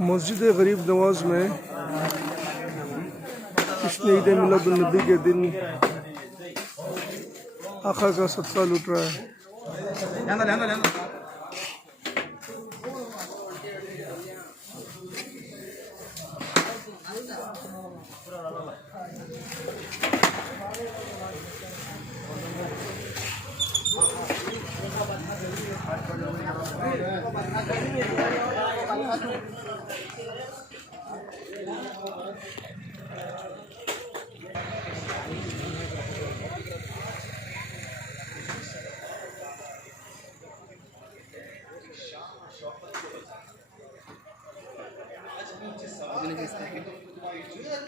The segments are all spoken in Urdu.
مسجد غریب نواز میں اس نے عید میلاد النبی کے دن آقا کا صدقہ لوٹ رہا ہے۔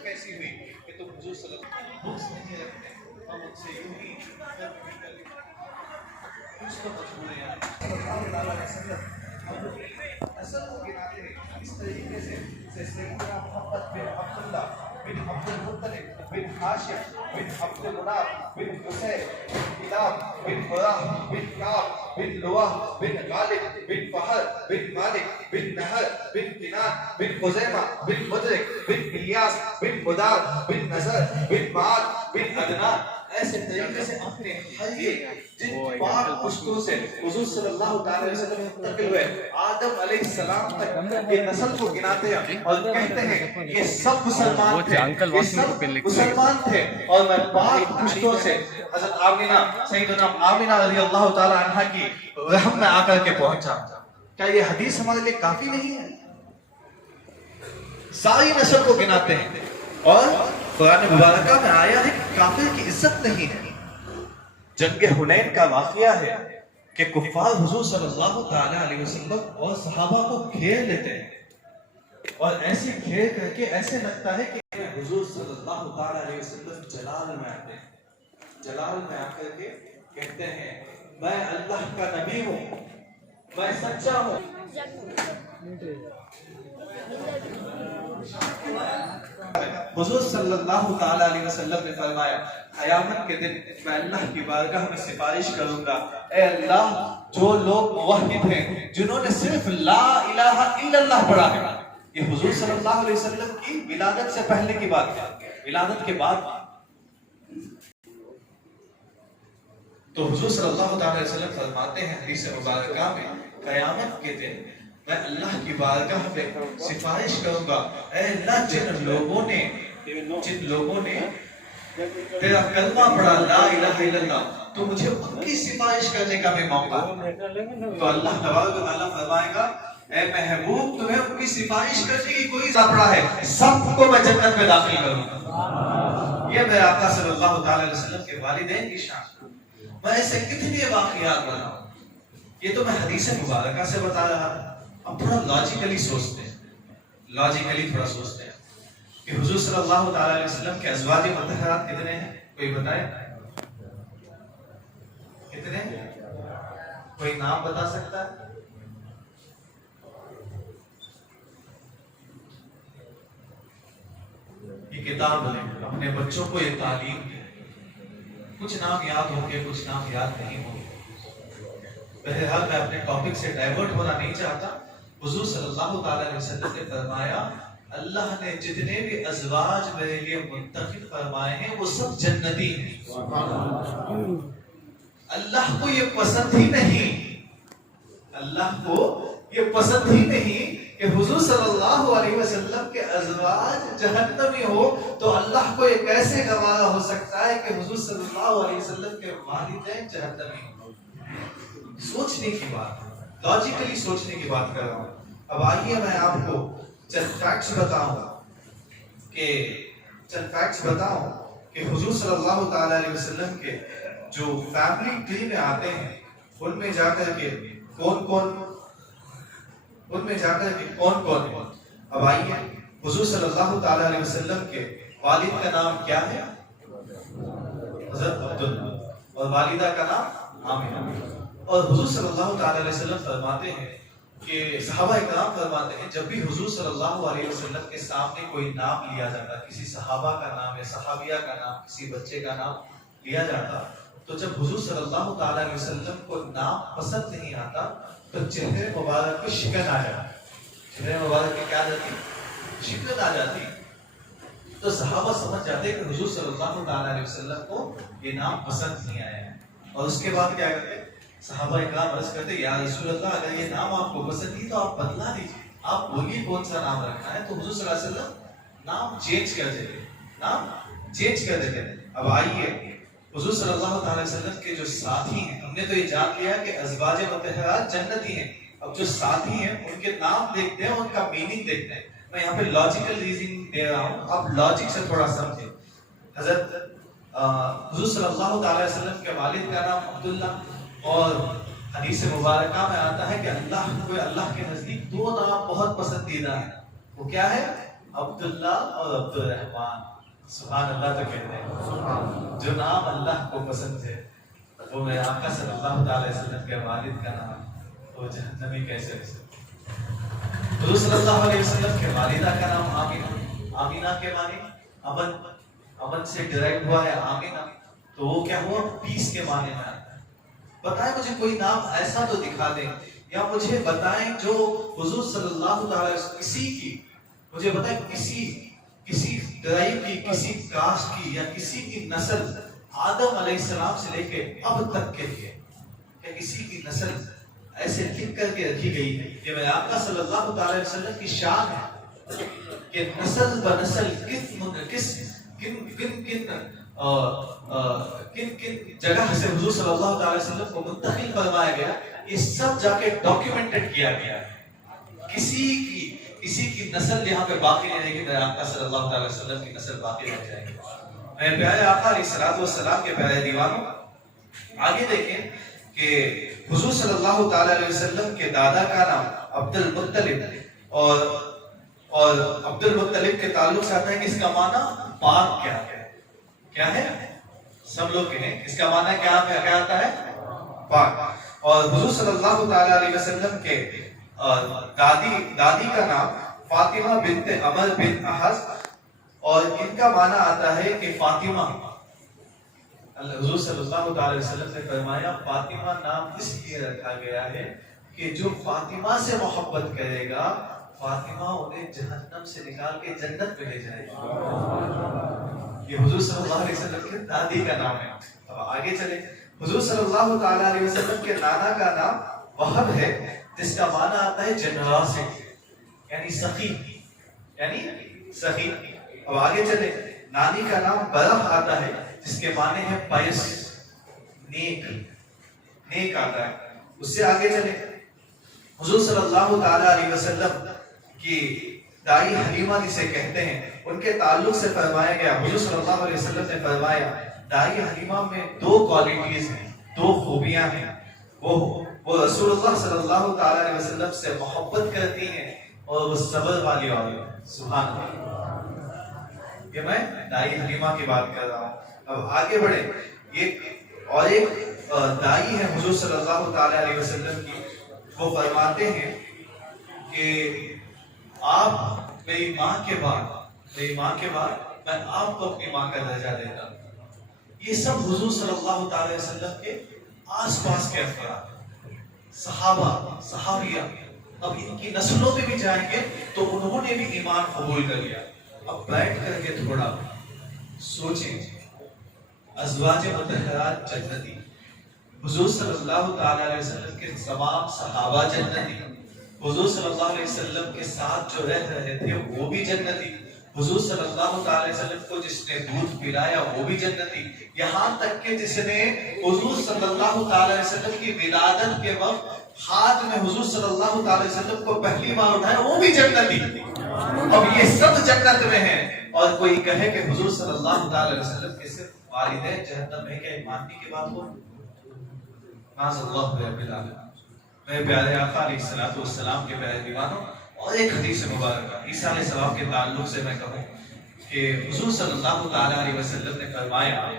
کیسی ہوئی کہ تم حضور صلی اللہ علیہ وسلم ہم ان سے یوں ہی کچھ تو مجبور ہیں اصل کو گناتے ہیں اس طریقے سے سیدنا محمد بن عبداللہ بن عبد المطلب بن ہاشم بن عبد مناف بن حسین بن کلاب بن فراح بن کعب بن لواح بن غالب بن فہر بن مالک بن نہر بن کنان بن خزیمہ بن مدرک بن الیاس بن مدار بن نظر بن معاد بن عدنان ایسے طریقے سے اپنے جن پاک پشتوں سے حضور صلی اللہ علیہ وسلم منتقل ہوئے آدم علیہ السلام تک یہ نسل کو گناتے ہیں اور کہتے ہیں یہ سب مسلمان تھے، یہ سب مسلمان تھے، اور میں پاک پشتوں سے حضرت آمینہ سیدنا آمینہ رضی اللہ تعالی عنہ کی رحم میں آ کر کے پہنچا۔ کیا یہ حدیث ہمارے لیے کافی نہیں ہے؟ ساری نسل کو گناتے ہیں اور قرآن مبارکہ میں آیا ہے کہ کافر کی عزت نہیں ہے۔ جنگ حنین کا واقعہ ہے کہ کفار حضور صلی اللہ علیہ وسلم اور صحابہ کو گھیر لیتے ہیں اور ایسے گھیر کر کے ایسے لگتا ہے کہ حضور صلی اللہ علیہ وسلم جلال میں آتے ہیں، جلال میں آ کر کے کہتے ہیں میں اللہ کا نبی ہوں، میں سچا ہوں۔ حضور صلی اللہ علیہ وسلم نے فرمایا قیامت کے دن میں اللہ کی بارگاہ میں سفارش کروں گا، اے اللہ جو لوگ موحد ہیں جنہوں نے صرف لا الہ الا اللہ پڑھا ہے۔ یہ حضور صلی اللہ علیہ وسلم کی ولادت سے پہلے کی بات ہے، ولادت کے بعد تو حضور صلی اللہ علیہ وسلم فرماتے ہیں حدیث مبارکہ میں قیامت کے دن میں اللہ کی بارگاہ میں سفارش کروں گا، اے اللہ جن لوگوں نے تیرا کلمہ پڑھا لا الہ الا اللہ تو مجھے ان کی سفارش کرنے کا بھی موقع۔ تو اللہ تبارک و تعالیٰ فرمائے گا اے محبوب تمہیں ان کی سفارش کرنے کی کوئی ضرورت پڑا ہے، سب کو میں جنت میں داخل کروں گا۔ یہ میرے آقا صلی اللہ علیہ وسلم کے والدین کی شان۔ میں ایسے کتنے واقعات بتاؤں، یہ تو میں حدیث مبارکہ سے بتا رہا ہوں۔ اب تھوڑا لاجیکلی سوچتے ہیں، تھوڑا سوچتے ہیں کہ حضور صلی اللہ علیہ وسلم کے ازواج مطہرات کتنے ہیں؟ کوئی بتائے کتنے؟ کوئی نام بتا سکتا ہے؟ یہ کتاب لیں، اپنے بچوں کو یہ تعلیم دیں۔ کچھ نام یاد ہوں گے، کچھ نام یاد نہیں ہوں گے۔ بہرحال میں اپنے ٹاپک سے ڈائیورٹ ہونا نہیں چاہتا۔ حضور صلی اللہ علیہ وسلم نے فرمایا اللہ نے جتنے بھی ازواج میرے لیے منتخب فرمائے ہیں وہ سب جنتی ہیں۔ اللہ کو یہ پسند ہی نہیں کہ حضور صلی اللہ علیہ وسلم کے ازواج جہنمی ہو، تو اللہ کو یہ کیسے گوارا ہو سکتا ہے کہ حضور صلی اللہ علیہ وسلم کے والدین جہنمی ہو؟ سوچنے کی بات، لاجیکلی سوچنے کی بات کر رہا ہوں۔ اب آئیے میں آپ کو چند فیکٹس بتاؤں کہ حضور صلی اللہ علیہ وسلم کے جو فیملی ٹری میں آتے ہیں ان میں جا کر کے کون ہے۔ اب آئیے حضور صلی اللہ علیہ وسلم کے والد کا نام کیا ہے؟ حضرت عبداللہ، اور والدہ کا نام آمینہ۔ اور حضور صلی اللہ علیہ وسلم فرماتے ہیں کہ صحابہ اکرام فرماتے ہیں جب بھی حضور صلی اللہ علیہ وسلم کے سامنے کوئی نام لیا جاتا، کسی صحابہ کا نام یا صحابیہ کا نام، کسی بچے کا نام لیا جاتا، تو جب حضور صلی اللہ تعالیٰ علیہ وسلم کو نام پسند نہیں آتا تو چہرے مبارک کی شکن آ جاتی، چہرے مبارک کی کیا جاتی؟ شکن آ جاتی. تو صحابہ سمجھ جاتے کہ حضور صلی اللہ تعالیٰ علیہ وسلم کو یہ نام پسند نہیں آیا ہے. اور اس کے بعد کیا کرتے؟ صحابہ اکرام عرض کرتے یا رسول اللہ اگر یہ نام آپ کو پسند نہیں تو آپ بدلا دیجیے، آپ بولیے کون سا نام رکھنا ہے. تو حضور صلی اللہ علیہ وسلم نام چینج کر دیتے، نام چینج کر دیتے. اب آئیے حضور صلی اللہ تعالی وسلم کے جو ساتھی ہیں، ہم نے تو یہ جان لیا کہ ازواج مطہرات جنتی ہیں. اب جو ساتھی ہیں ان کے نام دیکھتے ہیں، ان کا میننگ دیکھتے ہیں. میں یہاں پہ لاجیکل ریزننگ دے رہا ہوں، آپ لاجک سے تھوڑا سمجھیں. حضرت حضور صلی اللہ تعالی وسلم کے والد کا نام عبداللہ، اور حدیث مبارکہ میں آتا ہے کہ اللہ کے نزدیک دو نام بہت پسندیدہ ہیں. وہ کیا ہے؟ عبداللہ اور عبد الرحمن. سبحان اللہ تو کہتے ہیں جو نام اللہ کو پسند ہے وہ میرے آقا صلی اللہ تعالی وسلم کے والد کا نام تو جہنمی کیسے ہو سکتا؟ حضور صلی اللہ علیہ وسلم کے والدہ کا نام آمینہ. آمینہ کے معنی امن سے ڈائریکٹ ہوا ہے آمینہ، تو وہ کیا ہوا؟ پیس کے معنی میں آتا ہے. بتائیں مجھے کوئی نام ایسا تو دکھا دیں، یا مجھے بتائیں جو حضور صلی اللہ تعالی وسلم کسی کی، مجھے بتائیں کسی ٹرائب کی، کسی کاسٹ کی، یا کسی کی نسل آدم علیہ السلام سے لے کے اب تک کے لیے کہ کسی کی نسل ایسے لکھ کر کے رکھی گئی ہے. یہ میرے آقا صلی اللہ تعالی وسلم کی شان ہے کہ نسل بنسل کن جگہ سے حضور صلی اللہ تعالی وسلم کو منتقل فرمایا گیا، یہ سب جا کے ڈاکیومنٹڈ کیا گیا ہے. کسی کی نسل یہاں پہ باقی نہیں رہے گی، میرے آقا صلی اللہ تعالی وسلم کی نسل باقی رہ جائے گی. میرے پیارے آقا علیہ الصلوۃ والسلام کے پیارے دیوانوں، آگے دیکھیں کہ حضور صلی اللہ تعالی علیہ وسلم کے دادا کا نام عبد المطلب، اور عبد المطلب کے تعلق سے آتا ہے کہ اس کا معنی پاک کیا ہے؟ سب لوگ کہیں اس کا معنی کیا آتا ہے؟ پاک. اور حضور صلی اللہ تعالی علیہ وسلم کے دادی کا نام فاطمہ بنت عمر بن احز، اور ان کا معنی آتا ہے کہ فاطمہ. حضور صلی اللہ تعالی وسلم نے فرمایا فاطمہ نام اس لیے رکھا گیا ہے کہ جو فاطمہ سے محبت کرے گا فاطمہ انہیں جہنم سے نکال کے جنت میں لے جائے گا. یہ حضور صلی اللہ علیہ وسلم کے دادی کا نام ہے. اب آگے چلیں، حضور صلی اللہ تعالی علیہ وسلم کے نانا کا نام وہب ہے، جس کا معنی آتا ہے جنراسٹی، یعنی سخی. اب آگے چلیں، نانی کا نام برح آتا ہے جس کے معنی ہے پائس، نیک آتا ہے. اس سے آگے چلیں، حضور صلی اللہ تعالی علیہ وسلم کی دائی حلیمہ جسے کہتے ہیں، ان کے تعلق سے فرمایا گیا، حضور صلی اللہ علیہ وسلم نے فرمایا دائی حلیمہ میں دو کوالٹیز ہیں، دو خوبیاں ہیں. وہ رسول اللہ صلی اللہ تعالی علیہ وسلم سے محبت کرتی ہیں اور وہ صبر والی ہیں. سبحان اللہ. یہ میں دائی حلیمہ کی بات کر رہا ہوں. اب آگے بڑھیں، ایک دائی ہے حضور صلی اللہ تعالی علیہ وسلم کی، وہ فرماتے ہیں کہ آپ میری ماں کے بعد میں آپ کو اپنی ماں کا درجہ دیتا ہوں. یہ سب حضور صلی اللہ تعالی وسلم کے آس پاس کے افراد، صحابیہ. اب ان کی نسلوں میں بھی جائیں گے تو انہوں نے بھی ایمان قبول کر لیا. اب بیٹھ کر کے تھوڑا سوچیں، ازواج مطہرات جنتی، حضور صلی اللہ تعالی علیہ وسلم کے تمام صحابہ جنتی، حضور صلی اللہ علیہ وسلم کے ساتھ جو رہ رہے تھے وہ بھی جنتی، حضور صلی اللہ تعالی وسلم کو جس نے دودھ پلایا وہ بھی جنتی، یہاں تک کہ جس نے حضور صلی اللہ تعالی وسلم کی ولادت کے وقت ہاتھ میں حضور صلی اللہ تعالی وسلم کو پہلی بار اٹھایا وہ بھی جنتی. اب یہ سب جنت میں ہیں، اور کوئی کہے کہ حضور صلی اللہ تعالی وسلم کے صرف والدین جہنم میں، کیا ماننے کی بات ہو؟ معاذ اللہ رب العالمین. میرے پیارے آقا علیہ الصلوۃ والسلام کے پیارے دیوانوں، اور ایک حدیث مبارکہ عیسیٰ علیہ السلام کے تعلق سے میں کہوں کہ حضور صلی اللہ تعالی علیہ وسلم نے فرمایا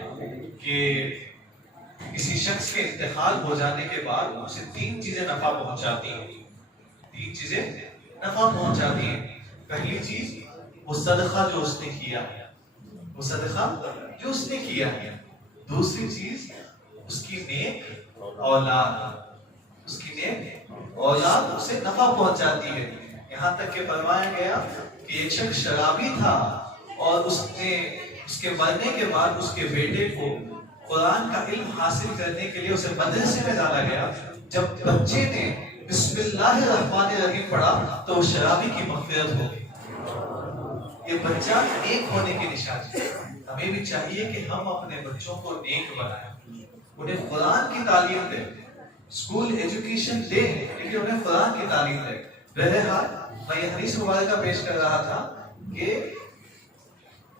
کہ کسی شخص کے انتقال ہو جانے کے بعد اسے تین چیزیں نفع پہنچاتی ہیں. پہلی چیز وہ صدقہ جو اس نے کیا، دوسری چیز اس کی نیک اولاد، اس کی نیک اولاد اسے نفع پہنچاتی ہے. یہاں تک کہ فرمایا گیا کہ ایک شخص شرابی تھا اور اس کے مرنے کے بعد اس کے بیٹے کو قرآن کا علم حاصل کرنے کے لیے اسے مدرسے میں ڈالا گیا. جب بچے نے بسم اللہ الرحمن الرحیم پڑھا تو شرابی کی مغفرت ہو گئی. یہ بچہ نیک ہونے کی نشانی ہے. ہمیں بھی چاہیے کہ ہم اپنے بچوں کو نیک بنائیں، انہیں قرآن کی تعلیم دیں، اسکول ایجوکیشن دیں، لیکن انہیں قرآن کی تعلیم دیں. بہرحال میں یہ حدیث مبارکہ پیش کر رہا تھا کہ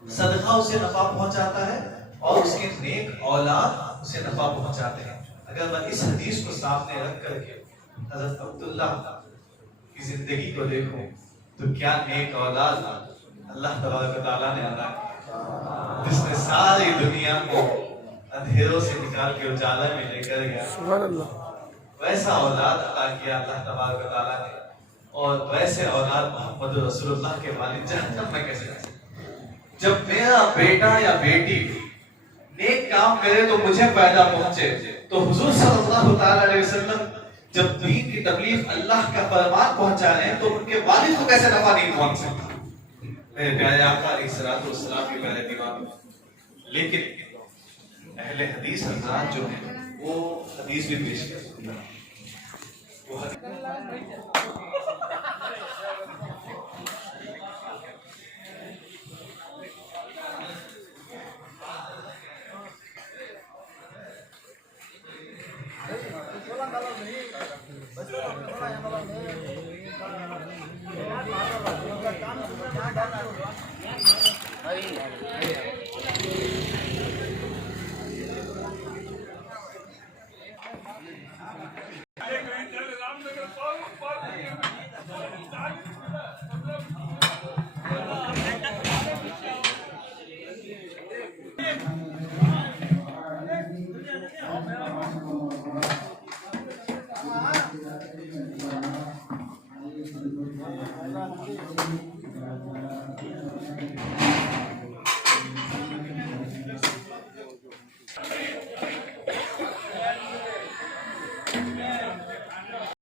صدقہ اسے نفع پہنچاتا ہے اور اس کے نیک اولاد اسے نفع پہنچاتے ہیں. اگر میں اس حدیث کو سامنے رکھ کر کے حضرت عبداللہ کی زندگی کو دیکھوں تو کیا نیک اولاد اللہ تبارک و تعالیٰ نے عطا کی، جس نے ساری دنیا کو اندھیروں سے نکال کے اجالہ میں لے کر گیا. سبحان اللہ. ویسا اولاد عطا کیا اللہ تبارک و تعالیٰ نے، اور ویسے اولاد محمد رسول اللہ کے والد جہنم میں کیسے جا سکتے؟ جب میرا بیٹا یا بیٹی نیک کام کرے تو مجھے فائدہ پہنچے، تو حضور صلی اللہ تعالیٰ علیہ وسلم جب دین کی تبلیغ اللہ کا فرمان پہنچا رہے ہیں تو ان کے والد کو کیسے نفع نہیں پہنچ سکتا؟ میرے پیارے آقا علیہ الصلوۃ والسلام کے پیارے دیوان. لیکن اہل حدیث حضرات جو ہیں وہ حدیث بھی پیش کرتے ہیں.